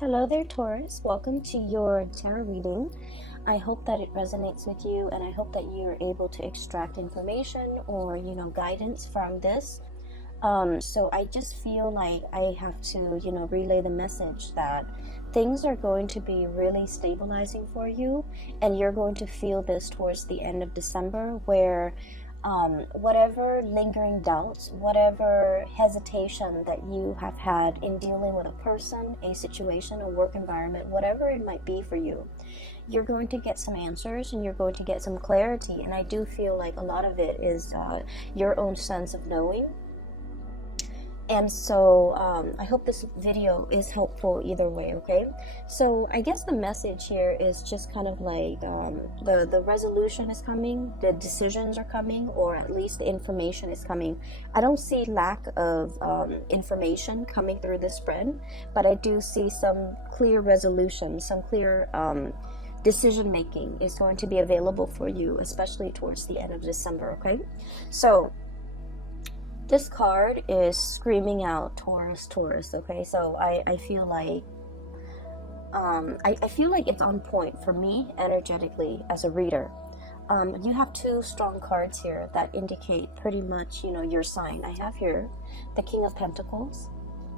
Hello there, Taurus. Welcome to your tarot reading. I hope that it resonates with you, and I hope that you're able to extract information or, guidance from this. So I just feel like I have to, relay the message that things are going to be really stabilizing for you, and you're going to feel this towards the end of December, where whatever lingering doubts, whatever hesitation that you have had in dealing with a person, a situation, a work environment, whatever it might be for you, you're going to get some answers and you're going to get some clarity. And I do feel like a lot of it is your own sense of knowing. And so I hope this video is helpful either way, okay? So I guess the message here is just kind of like the resolution is coming, the decisions are coming, or at least the information is coming. I don't see lack of information coming through this spread, but I do see some clear resolution, some clear decision making is going to be available for you, especially towards the end of December, okay? So this card is screaming out Taurus, Taurus, okay? So I feel like I feel like it's on point for me energetically as a reader. You have two strong cards here that indicate pretty much, your sign. I have here the King of Pentacles.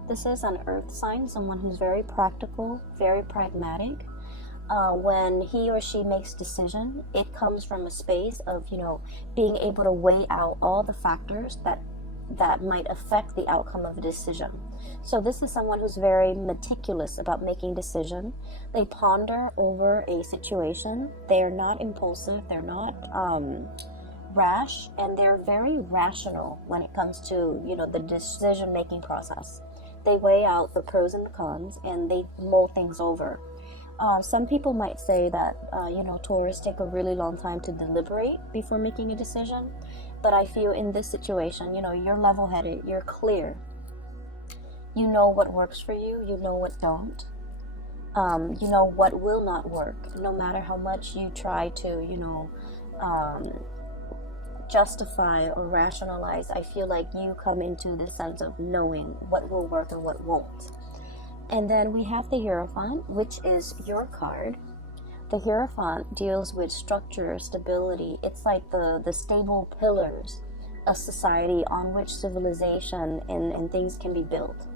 This is an earth sign, someone who's very practical, very pragmatic. When he or she makes decision, it comes from a space of, being able to weigh out all the factors that might affect the outcome of a decision. So this is someone who's very meticulous about making decision. They ponder over a situation. They are not impulsive. They're not rash, and they're very rational when it comes to the decision making process. They weigh out the pros and the cons, and they mull things over. Some people might say that Taurus take a really long time to deliberate before making a decision. But I feel in this situation, you're level-headed, you're clear. You know what works for you, you know what don't. You know what will not work, no matter how much you try to, justify or rationalize. I feel like you come into the sense of knowing what will work and what won't. And then we have the Hierophant, which is your card. The Hierophant deals with structure, stability. It's like the stable pillars of society on which civilization and things can be built.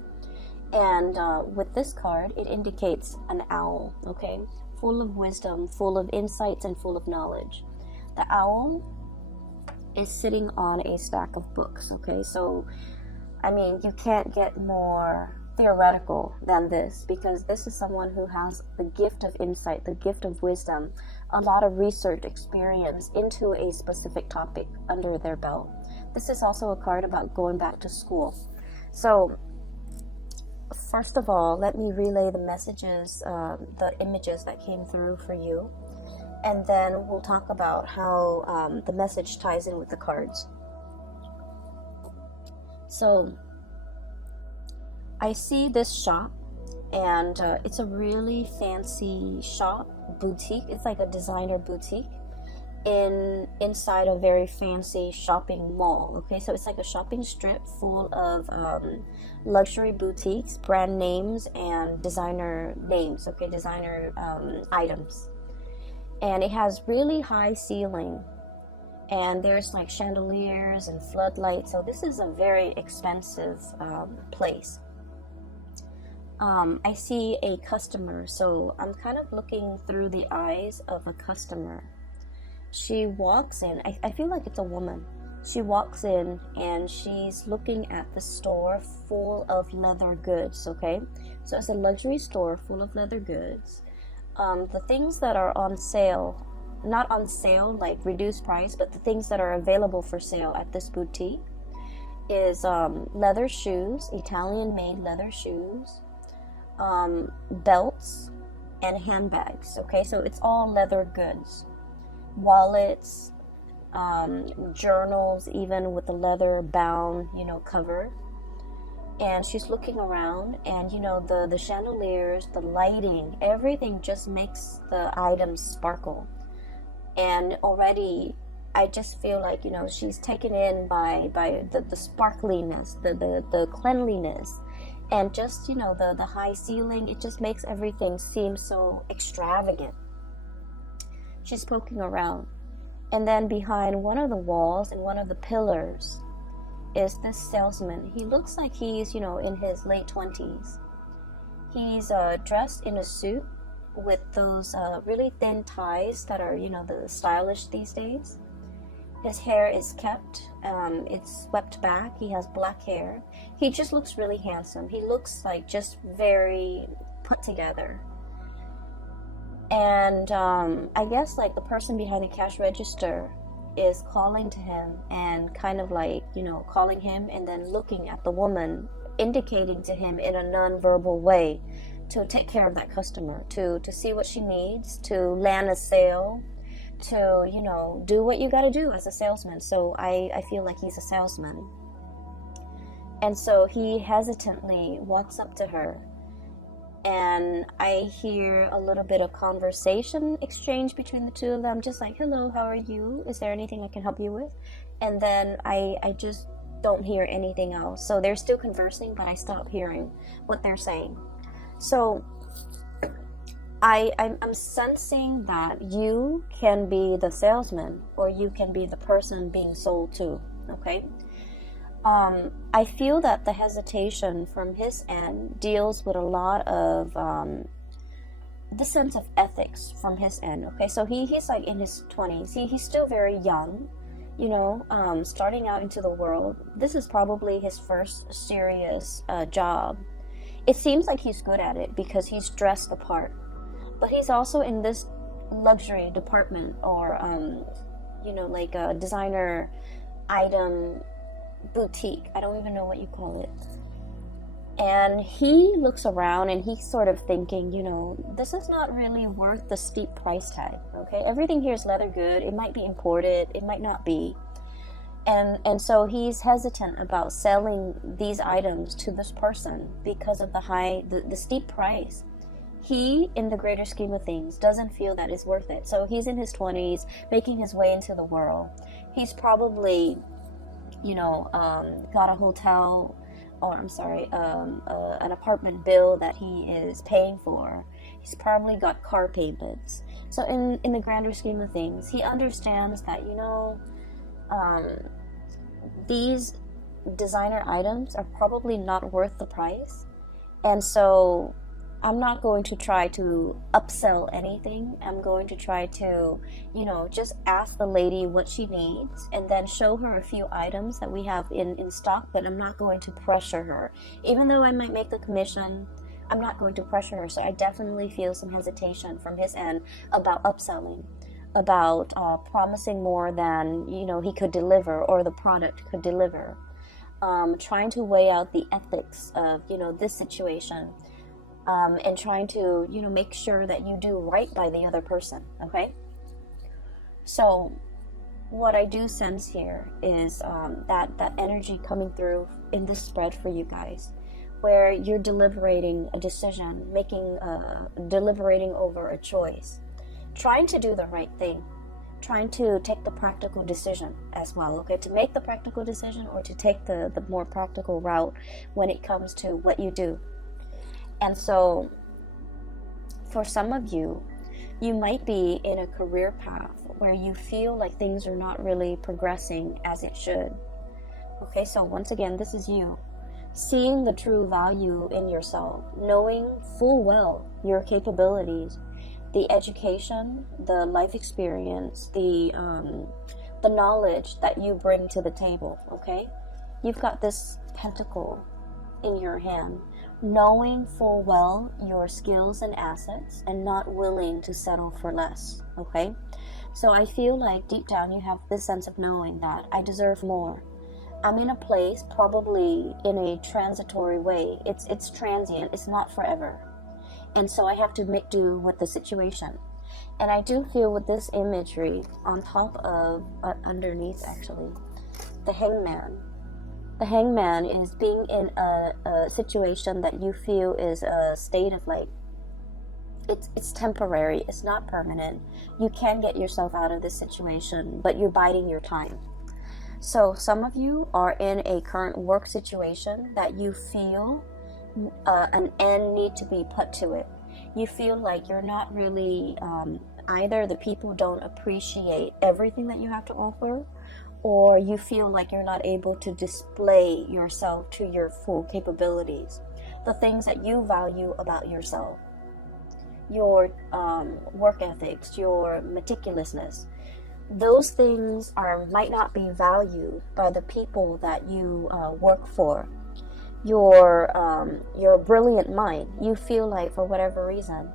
And with this card, it indicates an owl, okay? Full of wisdom, full of insights, and full of knowledge. The owl is sitting on a stack of books, okay? So, you can't get more theoretical than this, because this is someone who has the gift of insight, the gift of wisdom, a lot of research experience into a specific topic under their belt. This is also a card about going back to school. So first of all, let me relay the messages, the images that came through for you, and then we'll talk about how the message ties in with the cards. So I see this shop, and it's a really fancy shop, boutique. It's like a designer boutique inside a very fancy shopping mall. Okay, so it's like a shopping strip full of luxury boutiques, brand names, and designer names. Okay, designer items, and it has really high ceiling, and there's like chandeliers and floodlights. So this is a very expensive place. I see a customer, so I'm kind of looking through the eyes of a customer. She walks in, I feel like it's a woman. She walks in and she's looking at the store full of leather goods, okay? So it's a luxury store full of leather goods. The things that are on sale, not on sale like reduced price, but the things that are available for sale at this boutique is leather shoes, Italian-made leather shoes, belts, and handbags. Okay, so it's all leather goods, wallets, journals, even with the leather bound cover. And she's looking around, and the chandeliers, the lighting, everything just makes the items sparkle. And already I just feel like she's taken in by the sparkliness, the cleanliness, And just, you know, the high ceiling, it just makes everything seem so extravagant. She's poking around. And then behind one of the walls and one of the pillars is this salesman. He looks like he's, you know, in his late 20s. He's dressed in a suit with those really thin ties that are, you know, the stylish these days. His hair is kept, it's swept back. He has black hair. He just looks really handsome. He looks like just very put together. And I guess like the person behind the cash register is calling to him and kind of like, you know, calling him and then looking at the woman, indicating to him in a non-verbal way to take care of that customer, to see what she needs, to land a sale, to, you know, do what you got to do as a salesman. So I feel like he's a salesman. And so he hesitantly walks up to her, and I hear a little bit of conversation exchange between the two of them, just like, hello, how are you? Is there anything I can help you with? And then I just don't hear anything else. So they're still conversing, but I stop hearing what they're saying. So I'm sensing that you can be the salesman, or you can be the person being sold to, okay? I feel that the hesitation from his end deals with a lot of the sense of ethics from his end, okay? So he's like in his 20s. He's still very young, you know, starting out into the world. This is probably his first serious job. It seems like he's good at it because he's dressed the part. But he's also in this luxury department, or, you know, like a designer item boutique. I don't even know what you call it. And he looks around and he's sort of thinking, you know, this is not really worth the steep price tag, okay? Everything here is leather good. It might be imported. It might not be. And so he's hesitant about selling these items to this person because of the steep price. He, in the greater scheme of things, doesn't feel that it's worth it. So he's in his 20s, making his way into the world. He's probably, you know, got a hotel, or I'm sorry, an apartment bill that he is paying for. He's probably got car payments. So in the grander scheme of things, he understands that, you know, these designer items are probably not worth the price. And so I'm not going to try to upsell anything. I'm going to try to, you know, just ask the lady what she needs and then show her a few items that we have in stock, but I'm not going to pressure her. Even though I might make the commission, I'm not going to pressure her. So I definitely feel some hesitation from his end about upselling, about promising more than, you know, he could deliver or the product could deliver. Trying to weigh out the ethics of, you know, this situation. And trying to, you know, make sure that you do right by the other person, okay? So what I do sense here is that energy coming through in this spread for you guys, where you're deliberating a decision, deliberating over a choice, trying to do the right thing, trying to take the practical decision as well, okay? To make the practical decision, or to take the more practical route when it comes to what you do. And so for some of you, you might be in a career path where you feel like things are not really progressing as it should. Okay, so once again, this is you. Seeing the true value in yourself, knowing full well your capabilities, the education, the life experience, the knowledge that you bring to the table, okay? You've got this pentacle in your hand, knowing full well your skills and assets and not willing to settle for less, okay? So I feel like deep down you have this sense of knowing that I deserve more. I'm in a place, probably in a transitory way. It's transient, it's not forever. And so I have to make do with the situation. And I do feel with this imagery on top of, underneath actually, the hangman. The hangman is being in a situation that you feel is a state of like, it's temporary, it's not permanent. You can get yourself out of this situation, but you're biding your time. So some of you are in a current work situation that you feel an end need to be put to it. You feel like you're not really, either the people don't appreciate everything that you have to offer, or you feel like you're not able to display yourself to your full capabilities. The things that you value about yourself, your work ethics, your meticulousness, those things might not be valued by the people that you work for. Your brilliant mind, you feel like for whatever reason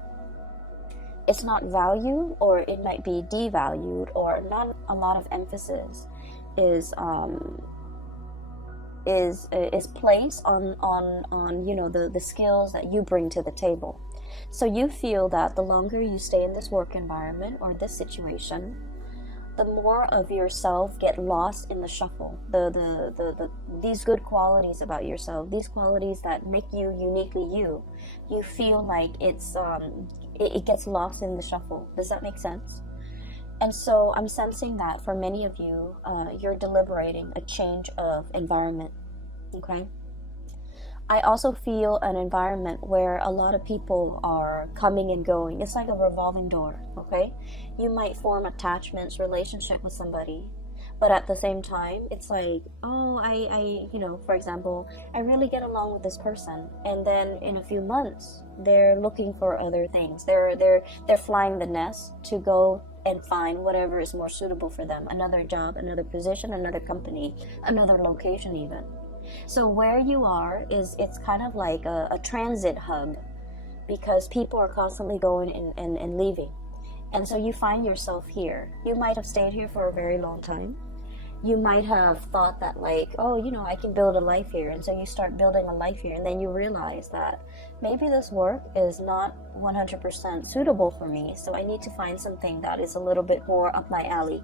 it's not valued, or it might be devalued, or not a lot of emphasis is placed on the skills that you bring to the table. So you feel that the longer you stay in this work environment or this situation, the more of yourself get lost in the shuffle. These good qualities about yourself, these qualities that make you uniquely you, you feel like it gets lost in the shuffle. Does that make sense? And so I'm sensing that for many of you, you're deliberating a change of environment. Okay. I also feel an environment where a lot of people are coming and going. It's like a revolving door, okay? You might form attachments, relationship with somebody, but at the same time, it's like, oh, for example, I really get along with this person, and then in a few months, they're looking for other things. They're flying the nest to go and find whatever is more suitable for them. Another job, another position, another company, another location even. So where you are it's kind of like a transit hub, because people are constantly going and leaving. And so you find yourself here. You might have stayed here for a very long time. You might have thought that like, oh, I can build a life here. And so you start building a life here, and then you realize that maybe this work is not 100% suitable for me. So I need to find something that is a little bit more up my alley.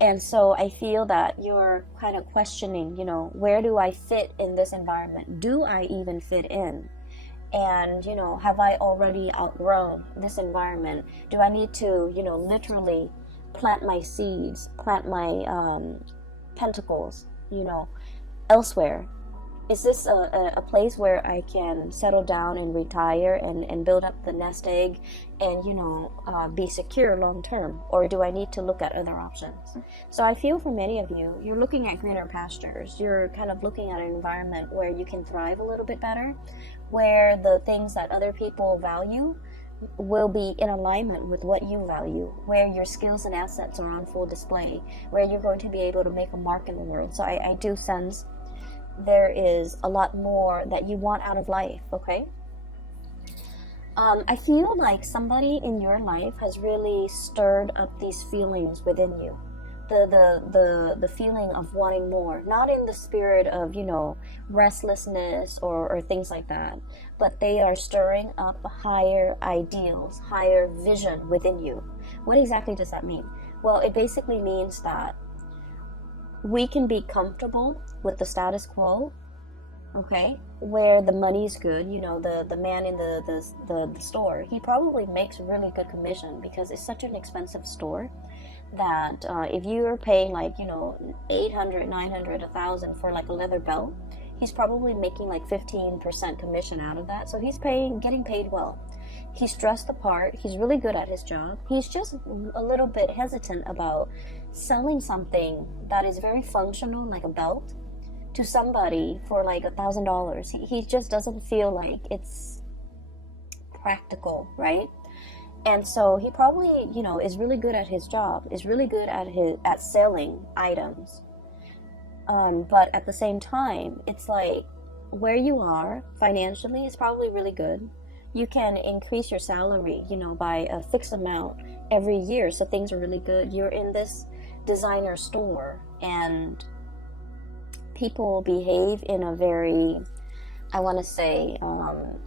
And so I feel that you're kind of questioning, where do I fit in this environment? Do I even fit in? And, have I already outgrown this environment? Do I need to, literally plant my seeds, plant my pentacles, elsewhere? Is this a place where I can settle down and retire and build up the nest egg and, be secure long term? Or do I need to look at other options? So I feel for many of you, you're looking at greener pastures. You're kind of looking at an environment where you can thrive a little bit better, where the things that other people value will be in alignment with what you value, where your skills and assets are on full display, where you're going to be able to make a mark in the world. So I do sense there is a lot more that you want out of life, okay? I feel like somebody in your life has really stirred up these feelings within you. The feeling of wanting more, not in the spirit of, restlessness or things like that, but they are stirring up higher ideals, higher vision within you. What exactly does that mean? Well, it basically means that we can be comfortable with the status quo, okay, where the money's good. The man in the store, he probably makes really good commission because it's such an expensive store that if you're paying like 800, 900, 1,000 for like a leather belt, he's probably making like 15% commission out of that. So he's getting paid well. He's dressed the part. He's really good at his job. He's just a little bit hesitant about selling something that is very functional, like a belt, to somebody for like $1,000. He just doesn't feel like it's practical, right? And so he probably, is really good at his job, is really good at selling items. But at the same time, it's like where you are financially is probably really good. You can increase your salary, by a fixed amount every year. So things are really good. You're in this designer store and people behave in a very, I want to say,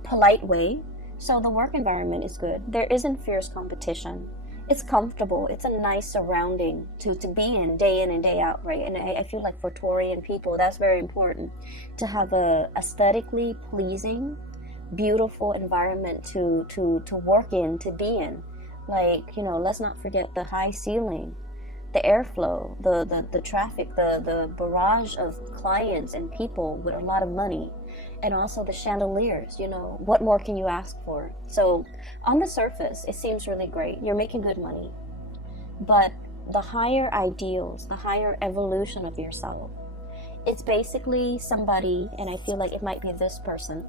polite way. So the work environment is good. There isn't fierce competition. It's comfortable. It's a nice surrounding to be in and day out, right? And I feel like for Taurian people, that's very important, to have a aesthetically pleasing, beautiful environment to work in, to be in. Like, let's not forget the high ceiling, the airflow, the traffic, the barrage of clients and people with a lot of money, and also the chandeliers. You know, what more can you ask for? So on the surface, it seems really great. You're making good money. But the higher ideals, the higher evolution of yourself, it's basically somebody, and I feel like it might be this person,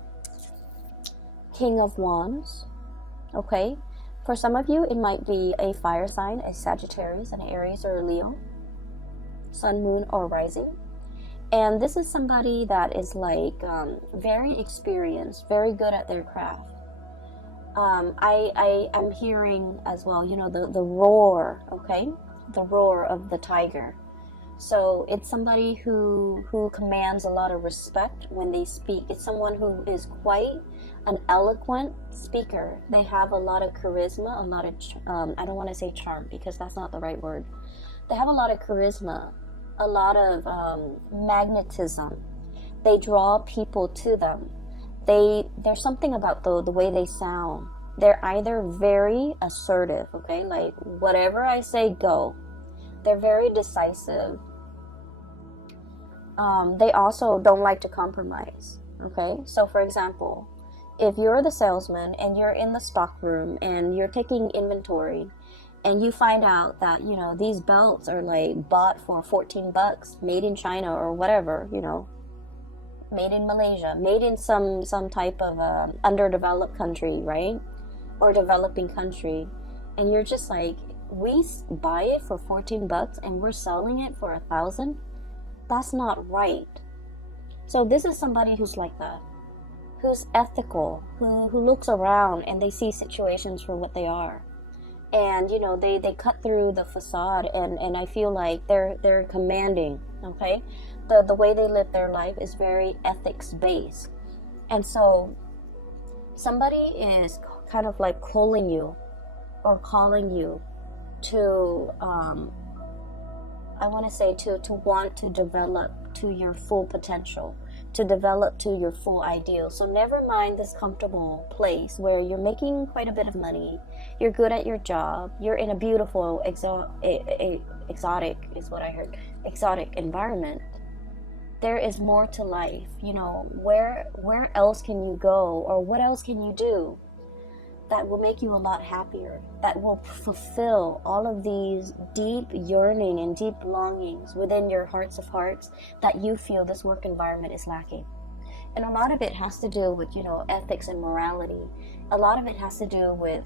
King of Wands, okay? For some of you, it might be a fire sign, a Sagittarius, an Aries, or a Leo, sun, moon, or rising. And this is somebody that is like very experienced, very good at their craft. I am hearing as well, you know, the roar, okay? The roar of the tiger. So it's somebody who commands a lot of respect when they speak. It's someone who is quite an eloquent speaker. They have a lot of charisma, a lot of, I don't want to say charm because that's not the right word. They have a lot of charisma, a lot of magnetism. They draw people to them. There's something about the way they sound. They're either very assertive, okay? Like, whatever I say, go. They're very decisive. They also don't like to compromise, okay? So, for example, if you're the salesman and you're in the stock room and you're taking inventory and you find out that, you know, these belts are like bought for $14, made in China or whatever, you know, made in Malaysia, made in some type of underdeveloped country, right? Or developing country, and you're just like, we buy it for $14 and we're selling it for $1,000. That's not right. So this is somebody who's like that, who's ethical, who looks around and they see situations for what they are, and you know, they cut through the facade, and I feel like they're commanding, okay? The way they live their life is very ethics based. And so somebody is kind of like calling you or calling you to I want to say to want to develop to your full potential, to develop to your full ideal. So never mind this comfortable place where you're making quite a bit of money, you're good at your job, you're in a beautiful exotic is what I heard, exotic environment. There is more to life. You know, where else can you go, or what else can you do that will make you a lot happier, that will fulfill all of these deep yearning and deep longings within your hearts of hearts that you feel this work environment is lacking. And a lot of it has to do with, you know, ethics and morality. A lot of it has to do with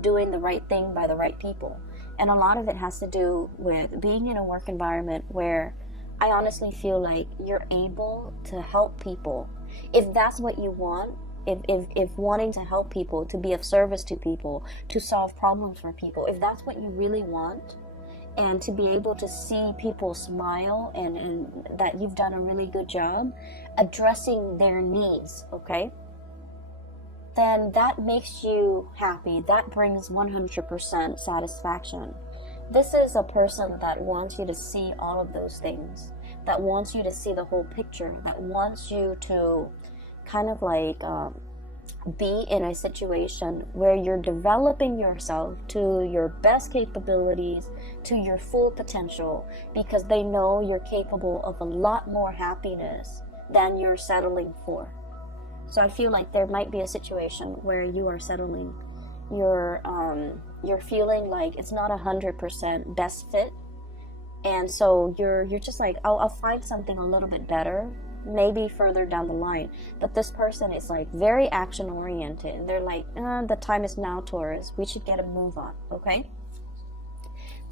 doing the right thing by the right people. And a lot of it has to do with being in a work environment where I honestly feel like you're able to help people. If that's what you want, if wanting to help people, to be of service to people, to solve problems for people, if that's what you really want, and to be able to see people smile and that you've done a really good job addressing their needs, okay, then that makes you happy. That brings 100% satisfaction. This is a person that wants you to see all of those things, that wants you to see the whole picture, that wants you to kind of like be in a situation where you're developing yourself to your best capabilities, to your full potential, because they know you're capable of a lot more happiness than you're settling for. So I feel like there might be a situation where you are settling, you're feeling like it's not 100% best fit, and so you're just like, I'll find something a little bit better maybe further down the line. But this person is like very action oriented. They're like, the time is now, Taurus, we should get a move on, okay?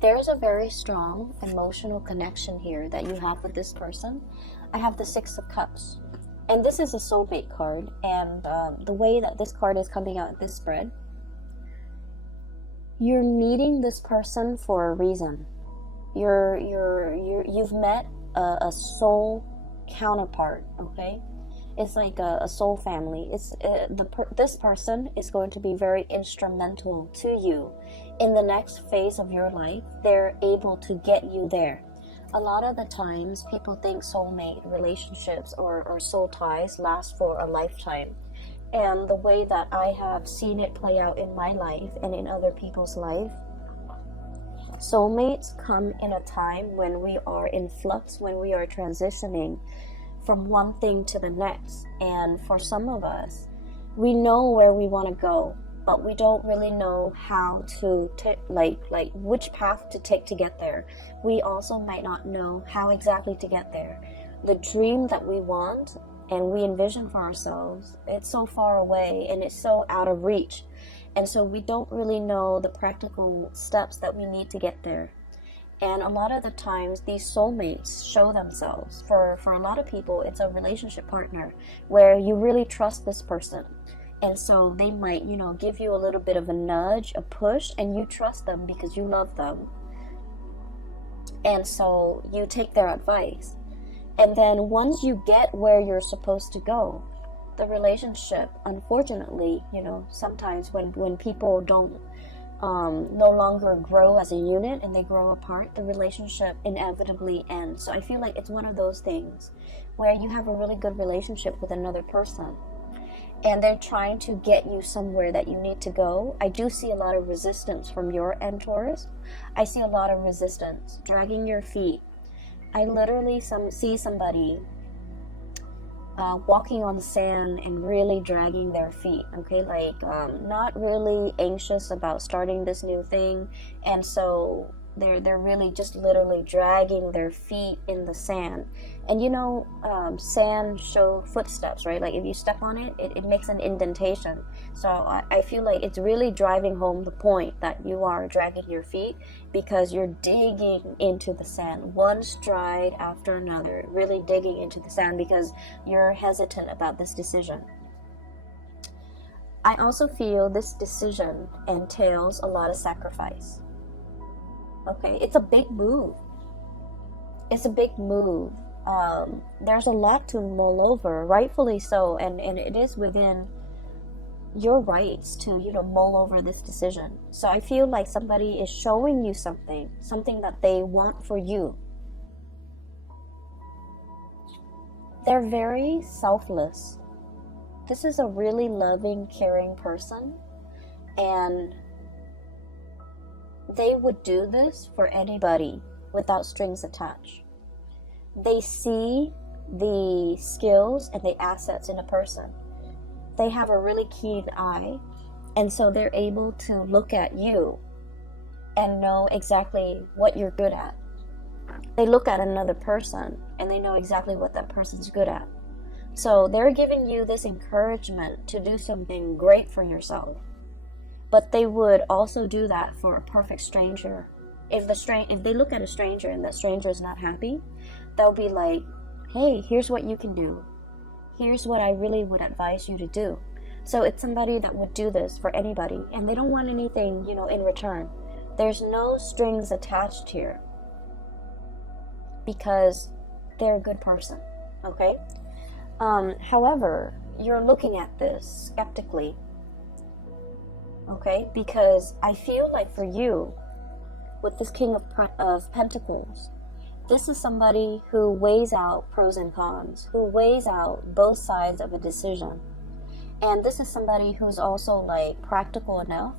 There's a very strong emotional connection here that you have with this person. I have the Six of Cups, and this is a soulmate card, and the way that this card is coming out in this spread, you're meeting this person for a reason. You've met a soul counterpart, okay? It's like a soul family. It's this person is going to be very instrumental to you in the next phase of your life. They're able to get you there. A lot of the times people think soulmate relationships or soul ties last for a lifetime, and the way that I have seen it play out in my life and in other people's life, Soulmates come in a time when we are in flux, when we are transitioning from one thing to the next. And for some of us, we know where we want to go, but we don't really know how to like which path to take to get there. We also might not know how exactly to get there. The dream that we want and we envision for ourselves, it's so far away and it's so out of reach. And so we don't really know the practical steps that we need to get there. And a lot of the times, these soulmates show themselves. For a lot of people, it's a relationship partner where you really trust this person. And so they might, give you a little bit of a nudge, a push, and you trust them because you love them. And so you take their advice. And then once you get where you're supposed to go, the relationship, unfortunately, sometimes when people don't no longer grow as a unit and they grow apart, the relationship inevitably ends. So I feel like it's one of those things where you have a really good relationship with another person and they're trying to get you somewhere that you need to go. I do see a lot of resistance from your end, Taurus. I see a lot of resistance, dragging your feet. I literally see somebody walking on the sand and really dragging their feet, okay, not really anxious about starting this new thing, and so they're really just literally dragging their feet in the sand. And sand show footsteps, right? Like if you step on it, it makes an indentation. So I feel like it's really driving home the point that you are dragging your feet because you're digging into the sand, one stride after another, really digging into the sand because you're hesitant about this decision. I also feel this decision entails a lot of sacrifice. Okay, it's a big move. It's a big move. There's a lot to mull over, rightfully so, and it is within your rights to, mull over this decision. So I feel like somebody is showing you something that they want for you. They're very selfless. This is a really loving, caring person, and they would do this for anybody without strings attached. They see the skills and the assets in a person. They have a really keen eye, and so they're able to look at you and know exactly what you're good at. They look at another person and they know exactly what that person's good at. So they're giving you this encouragement to do something great for yourself. But they would also do that for a perfect stranger. If they look at a stranger and that stranger is not happy, they'll be like, hey, here's what you can do. Here's what I really would advise you to do. So it's somebody that would do this for anybody, and they don't want anything, in return. There's no strings attached here because they're a good person, okay? However, you're looking at this skeptically. Okay, because I feel like for you, with this King of Pentacles, this is somebody who weighs out pros and cons, who weighs out both sides of a decision. And this is somebody who's also practical enough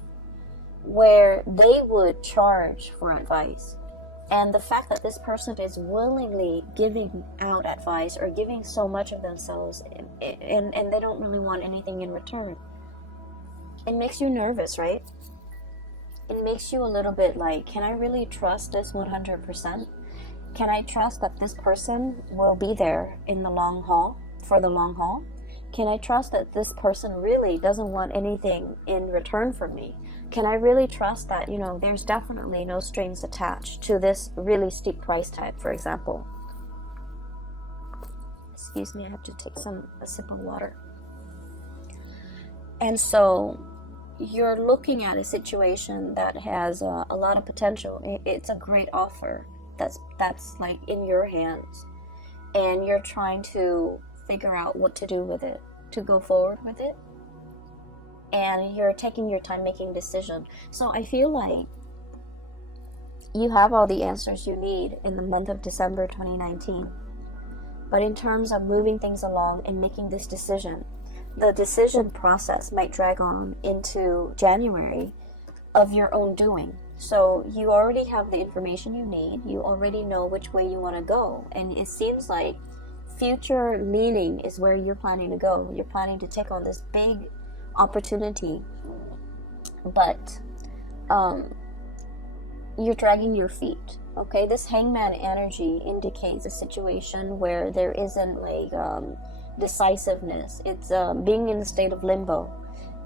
where they would charge for advice. And the fact that this person is willingly giving out advice or giving so much of themselves and they don't really want anything in return, it makes you nervous, right? It makes you a little bit like, can I really trust this 100%? Can I trust that this person will be there in the long haul, for the long haul? Can I trust that this person really doesn't want anything in return from me? Can I really trust that, there's definitely no strings attached to this really steep price tag, for example? Excuse me, I have to take a sip of water. And so you're looking at a situation that has a lot of potential. It's a great offer that's in your hands, and you're trying to figure out what to do with it, to go forward with it, and you're taking your time making a decision. So I feel like you have all the answers you need in the month of December 2019, but in terms of moving things along and making this decision, the decision process might drag on into January of your own doing. So you already have the information you need. You already know which way you want to go. And it seems like future meaning is where you're planning to go. You're planning to take on this big opportunity. But you're dragging your feet. Okay, this hangman energy indicates a situation where there isn't like decisiveness. It's being in a state of limbo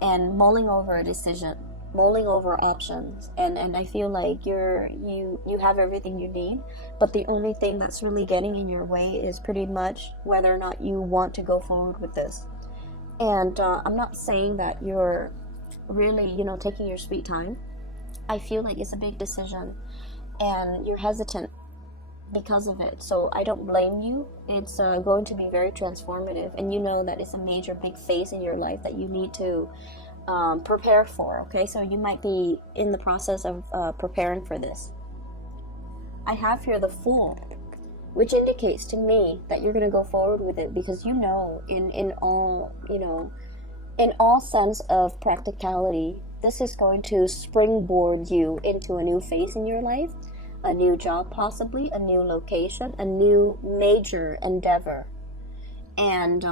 and mulling over a decision, mulling over options, and I feel like you have everything you need, but the only thing that's really getting in your way is pretty much whether or not you want to go forward with this. And I'm not saying that you're really, taking your sweet time. I feel like it's a big decision and you're hesitant because of it. So I don't blame you. It's going to be very transformative, and you know that it's a major big phase in your life that you need to prepare for. Okay, so you might be in the process of preparing for this. I have here the Fool, which indicates to me that you're going to go forward with it, because in all sense of practicality, this is going to springboard you into a new phase in your life, a new job, possibly a new location, a new major endeavor. And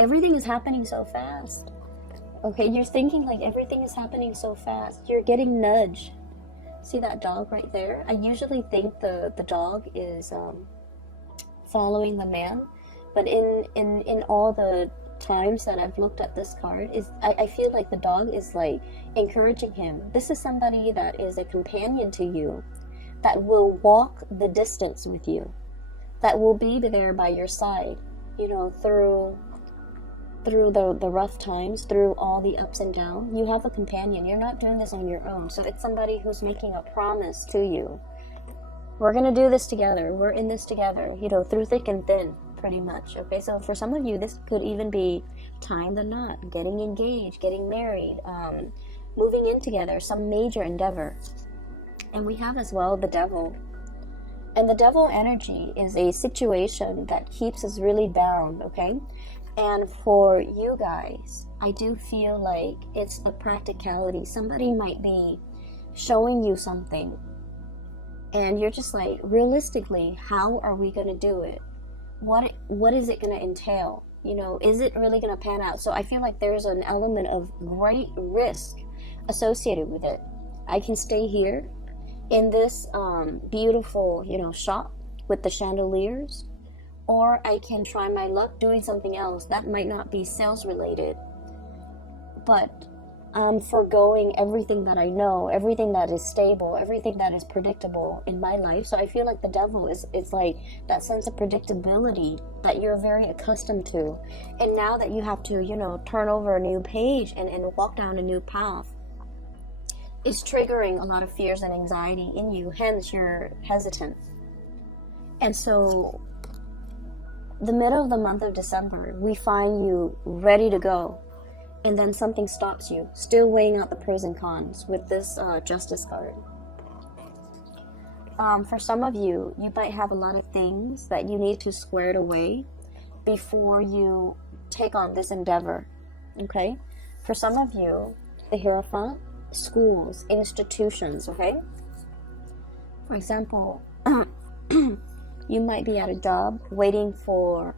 everything is happening so fast. Okay, you're thinking like everything is happening so fast. You're getting nudged. See that dog right there? I usually think the dog is following the man, but in all the times that I've looked at this card, I feel like the dog is like encouraging him. This is somebody that is a companion to you, that will walk the distance with you, that will be there by your side, through the rough times, through all the ups and downs. You have a companion. You're not doing this on your own. So it's somebody who's making a promise to you. We're gonna do this together. We're in this together, through thick and thin, pretty much. Okay, so for some of you, this could even be tying the knot, getting engaged, getting married, moving in together, some major endeavor. And we have as well the Devil. And the Devil energy is a situation that keeps us really bound, okay? And for you guys, I do feel like it's the practicality. Somebody might be showing you something, and you're just like, realistically, how are we going to do it? What is it going to entail? Is it really going to pan out? So I feel like there's an element of great risk associated with it. I can stay here in this beautiful, shop with the chandeliers, or I can try my luck doing something else that might not be sales related, but I'm foregoing everything that I know, everything that is stable, everything that is predictable in my life. So I feel like the Devil is like that sense of predictability that you're very accustomed to, and now that you have to turn over a new page and walk down a new path, is triggering a lot of fears and anxiety in you, hence you're hesitant. And so the middle of the month of December, we find you ready to go, and then something stops you, still weighing out the pros and cons with this Justice card. For some of you, you might have a lot of things that you need to square it away before you take on this endeavor, okay? For some of you, the Hierophant, schools, institutions, okay? For example, you might be at a job waiting for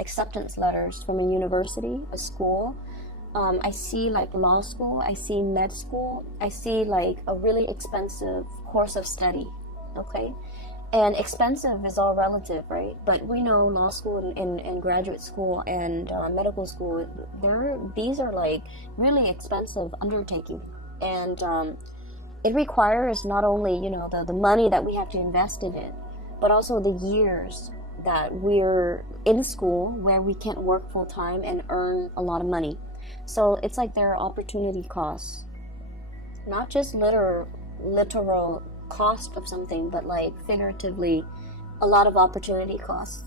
acceptance letters from a university, a school. I see like law school, I see med school, I see like a really expensive course of study, okay? And expensive is all relative, right? But we know law school and graduate school and medical school, these are like really expensive undertaking. And it requires not only, the money that we have to invest in it, but also the years that we're in school where we can't work full time and earn a lot of money. So it's like there are opportunity costs, not just literal cost of something, but like figuratively a lot of opportunity costs.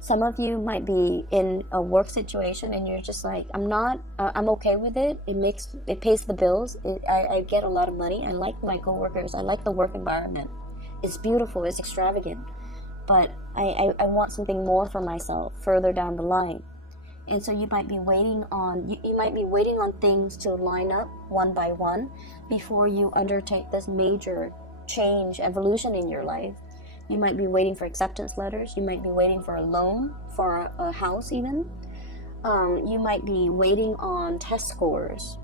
Some of you might be in a work situation and you're just like, I'm okay with it. It pays the bills. I get a lot of money. I like my coworkers. I like the work environment. It's beautiful. It's extravagant. But I want something more for myself further down the line. And so you might be waiting on you might be waiting on things to line up one by one before you undertake this major change, evolution in your life. You might be waiting for acceptance letters. You might be waiting for a loan for a house even. You might be waiting on test scores.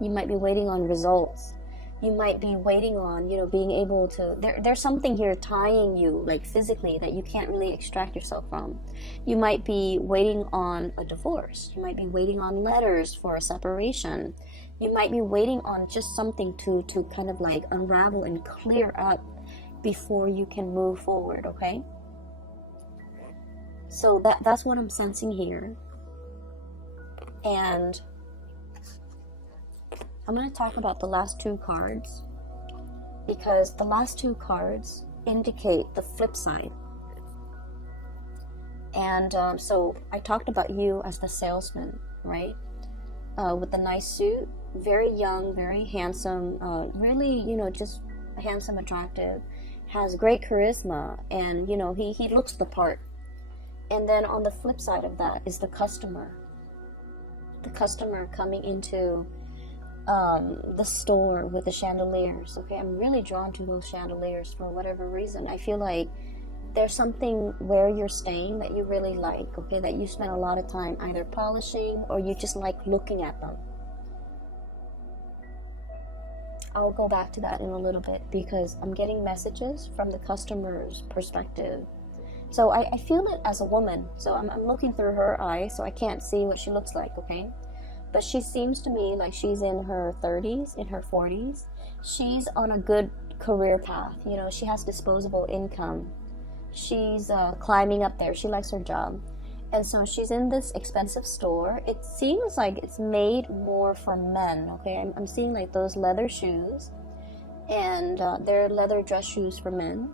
You might be waiting on results. You might be waiting on, being able to, there's something here tying you, like physically, that you can't really extract yourself from. You might be waiting on a divorce. You might be waiting on letters for a separation. You might be waiting on just something to kind of like unravel and clear up before you can move forward, okay? So that's what I'm sensing here. And I'm going to talk about the last two cards, because the last two cards indicate the flip side. And so I talked about you as the salesman, right? With the nice suit, very young, very handsome, really, just handsome, attractive, has great charisma, and, he looks the part. And then on the flip side of that is the customer. The customer coming into the store with the chandeliers. Okay, I'm really drawn to those chandeliers for whatever reason. I feel like there's something where you're staying that you really like, okay, that you spend a lot of time either polishing or you just like looking at them. I'll go back to that in a little bit because I'm getting messages from the customer's perspective. So I feel it as a woman. So I'm looking through her eyes, so I can't see what she looks like, okay? But she seems to me like she's in her 30s, in her 40s. She's on a good career path. She has disposable income. She's climbing up there. She likes her job. And so she's in this expensive store. It seems like it's made more for men, okay? I'm seeing like those leather shoes. And they're leather dress shoes for men.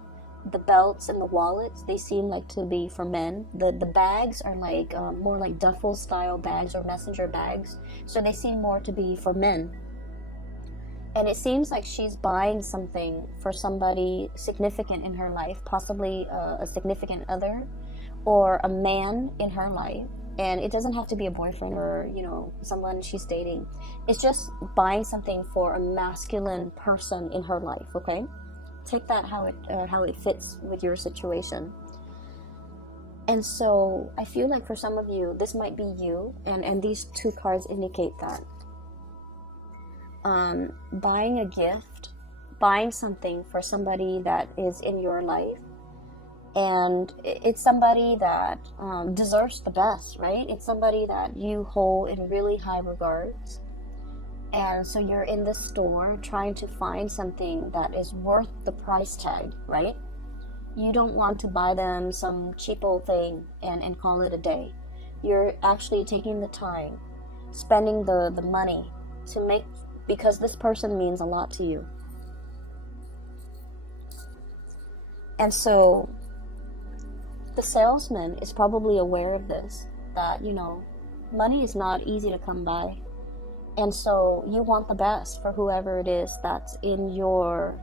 The belts and the wallets, they seem like to be for men. The bags are like more like duffel style bags or messenger bags, so they seem more to be for men. And it seems like she's buying something for somebody significant in her life, possibly a significant other or a man in her life. And it doesn't have to be a boyfriend or someone she's dating. It's just buying something for a masculine person in her life, okay? Take that how it fits with your situation. And so I feel like for some of you, this might be you, and these two cards indicate that. Buying a gift, buying something for somebody that is in your life, and it's somebody that deserves the best, right? It's somebody that you hold in really high regards. And so you're in the store trying to find something that is worth the price tag, right? You don't want to buy them some cheap old thing and call it a day. You're actually taking the time, spending the money to make, because this person means a lot to you. And so the salesman is probably aware of this, that, money is not easy to come by. And so you want the best for whoever it is that's in your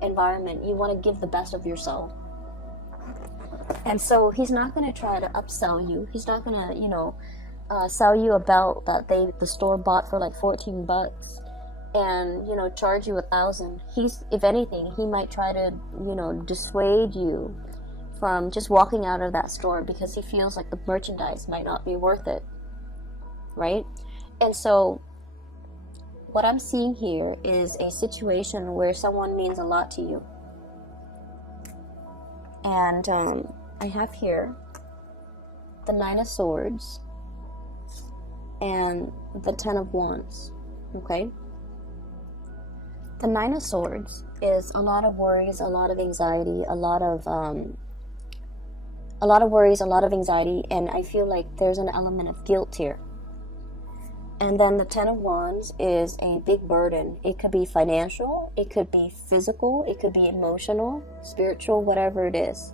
environment. You want to give the best of yourself. And so he's not going to try to upsell you. He's not going to, sell you a belt that the store bought for like $14 and, charge you $1,000. If anything, he might try to, dissuade you from just walking out of that store because he feels like the merchandise might not be worth it. Right? And so what I'm seeing here is a situation where someone means a lot to you. And I have here the 9 of Swords and the 10 of Wands, okay? The 9 of Swords is a lot of worries, a lot of anxiety, a lot of worries, a lot of anxiety, and I feel like there's an element of guilt here. And then the 10 of Wands is a big burden. It could be financial, it could be physical, it could be emotional, spiritual, whatever it is.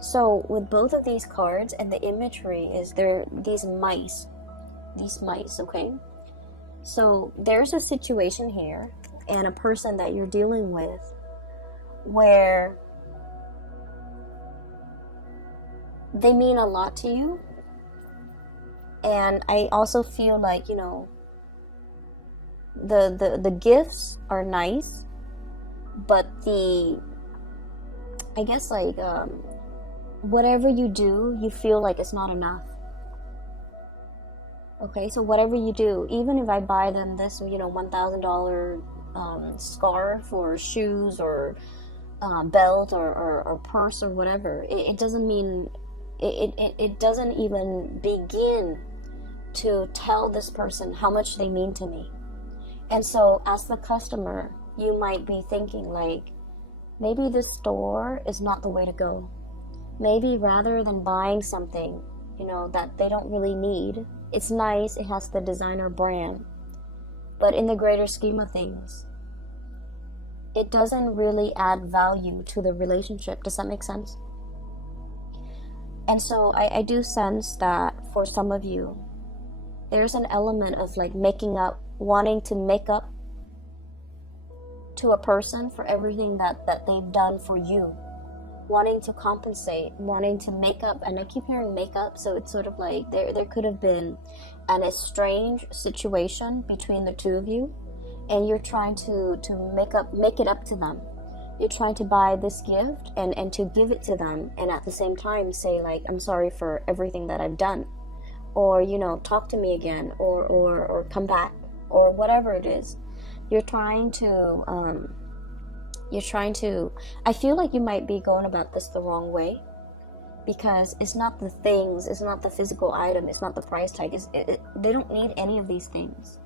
So with both of these cards, and the imagery is there, these mice, okay? So there's a situation here and a person that you're dealing with where they mean a lot to you, And I also feel like, you know, the gifts are nice, but I guess like whatever you do, you feel like it's not enough. Okay, so whatever you do, even if I buy them this, you know, $1,000 scarf or shoes or belt or purse or whatever, it doesn't mean, it doesn't even begin to tell this person how much they mean to me. And so as the customer, you might be thinking like, maybe this store is not the way to go. Maybe rather than buying something, you know, that they don't really need, it's nice, it has the designer brand, but in the greater scheme of things, it doesn't really add value to the relationship. Does that make sense? And so I do sense that for some of you, there's an element of like making up, wanting to make up to a person for everything that they've done for you, wanting to compensate, wanting to make up. And I keep hearing make up, so it's sort of like there could have been an estranged situation between the two of you, and you're trying to make it up to them. You're trying to buy this gift and to give it to them, and at the same time say like, I'm sorry for everything that I've done, or, you know, talk to me again, or come back, or whatever it is. You're trying to I feel like you might be going about this the wrong way, because it's not the things, it's not the physical item, it's not the price tag, they don't need any of these things.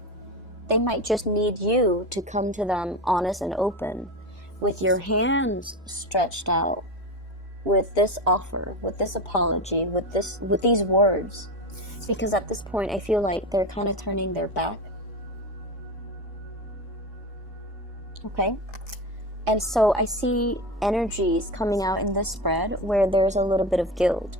They might just need you to come to them honest and open, with your hands stretched out, with this offer, with this apology, with these words. Because at this point, I feel like they're kind of turning their back. Okay? And so I see energies coming out in this spread where there's a little bit of guilt.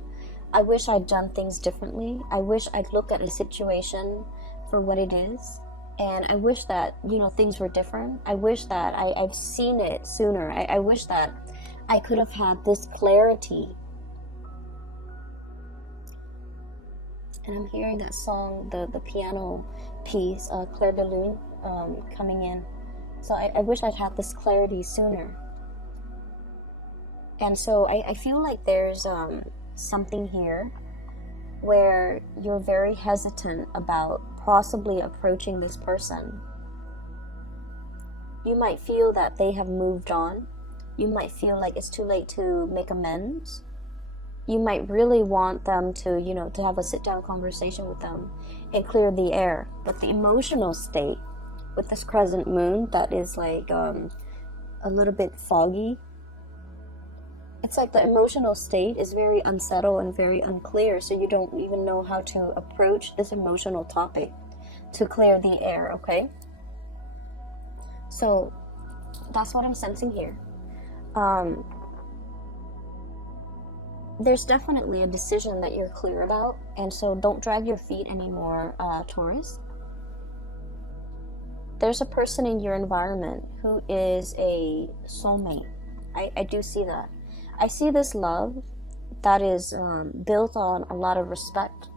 I wish I'd done things differently. I wish I'd looked at a situation for what it is. And I wish that, you know, things were different. I wish that I've seen it sooner. I wish that I could have had this clarity. And I'm hearing that song, the piano piece, Clair de Lune, coming in. So I wish I'd had this clarity sooner. And so I feel like there's something here where you're very hesitant about possibly approaching this person. You might feel that they have moved on. You might feel like it's too late to make amends. You might really want them to, you know, to have a sit-down conversation with them and clear the air. But the emotional state with this crescent moon that is like a little bit foggy, it's like the emotional state is very unsettled and very unclear, so you don't even know how to approach this emotional topic to clear the air, okay? So that's what I'm sensing here. There's definitely a decision that you're clear about, and so don't drag your feet anymore, Taurus. There's a person in your environment who is a soulmate. I do see that. I see this love that is built on a lot of respect,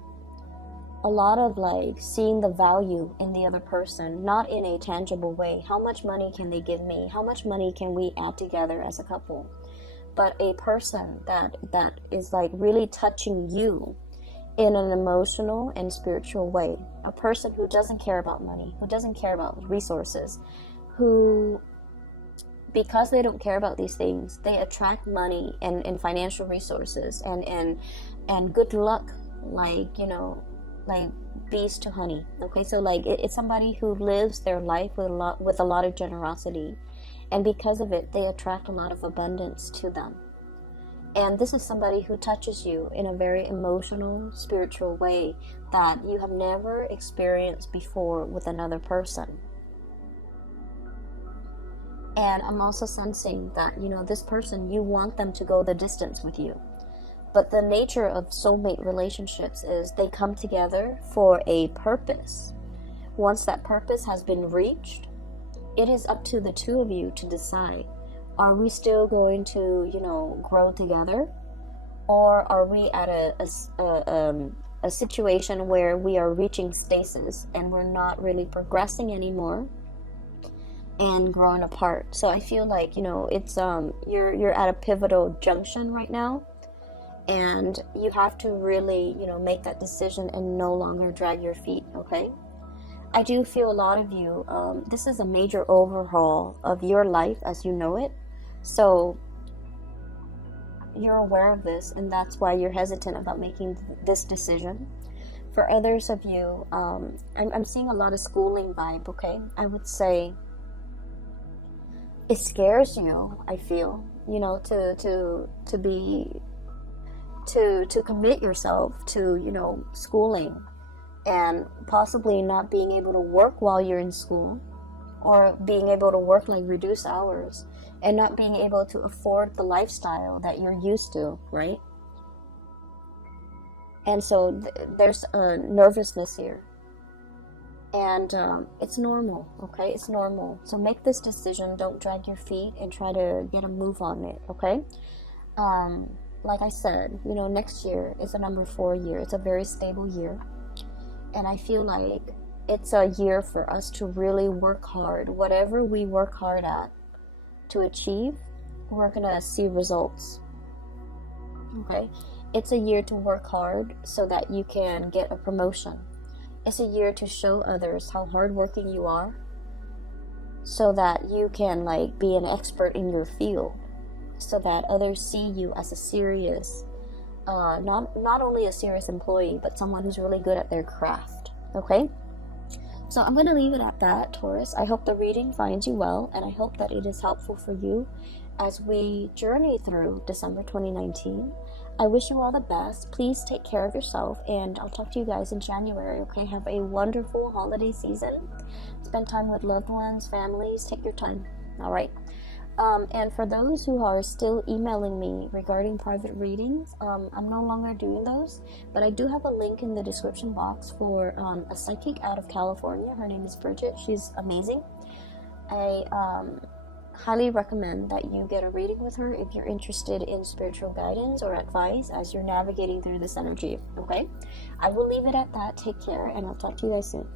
a lot of like seeing the value in the other person, not in a tangible way. How much money can they give me? How much money can we add together as a couple? But a person that is like really touching you in an emotional and spiritual way. A person who doesn't care about money, who doesn't care about resources, who, because they don't care about these things, they attract money and financial resources and good luck, like, you know, like bees to honey. Okay, so like it's somebody who lives their life with a lot of generosity, and because of it, they attract a lot of abundance to them. And this is somebody who touches you in a very emotional, spiritual way that you have never experienced before with another person. And I'm also sensing that, you know, this person, you want them to go the distance with you. But the nature of soulmate relationships is they come together for a purpose. Once that purpose has been reached, it is up to the two of you to decide. Are we still going to, you know, grow together? Or are we at a situation where we are reaching stasis and we're not really progressing anymore and growing apart. So I feel like, you know, it's you're at a pivotal junction right now, and you have to really, you know, make that decision and no longer drag your feet. Okay, I do feel a lot of you, this is a major overhaul of your life as you know it. So you're aware of this, and that's why you're hesitant about making this decision. For others of you, I'm seeing a lot of schooling vibe. Okay, I would say it scares you. I feel, you know, to commit yourself to, you know, schooling, and possibly not being able to work while you're in school, or being able to work like reduced hours, and not being able to afford the lifestyle that you're used to, right? And so there's a nervousness here, and it's normal. Okay, it's normal. So make this decision, don't drag your feet, and try to get a move on it. Okay, like I said, you know, next year is a number 4 year. It's a very stable year, and I feel like it's a year for us to really work hard. Whatever we work hard at to achieve, we're gonna see results. Okay, it's a year to work hard so that you can get a promotion. It's a year to show others how hardworking you are, so that you can like be an expert in your field, so that others see you as a serious, not only a serious employee, but someone who's really good at their craft. Okay, so I'm going to leave it at that, Taurus. I hope the reading finds you well, and I hope that it is helpful for you as we journey through December 2019. I wish you all the best. Please take care of yourself, and I'll talk to you guys in January. Okay, have a wonderful holiday season. Spend time with loved ones, families. Take your time. All right. And for those who are still emailing me regarding private readings, I'm no longer doing those, but I do have a link in the description box for a psychic out of California. Her name is Bridget. She's amazing. I highly recommend that you get a reading with her if you're interested in spiritual guidance or advice as you're navigating through this energy. Okay, I will leave it at that. Take care, and I'll talk to you guys soon.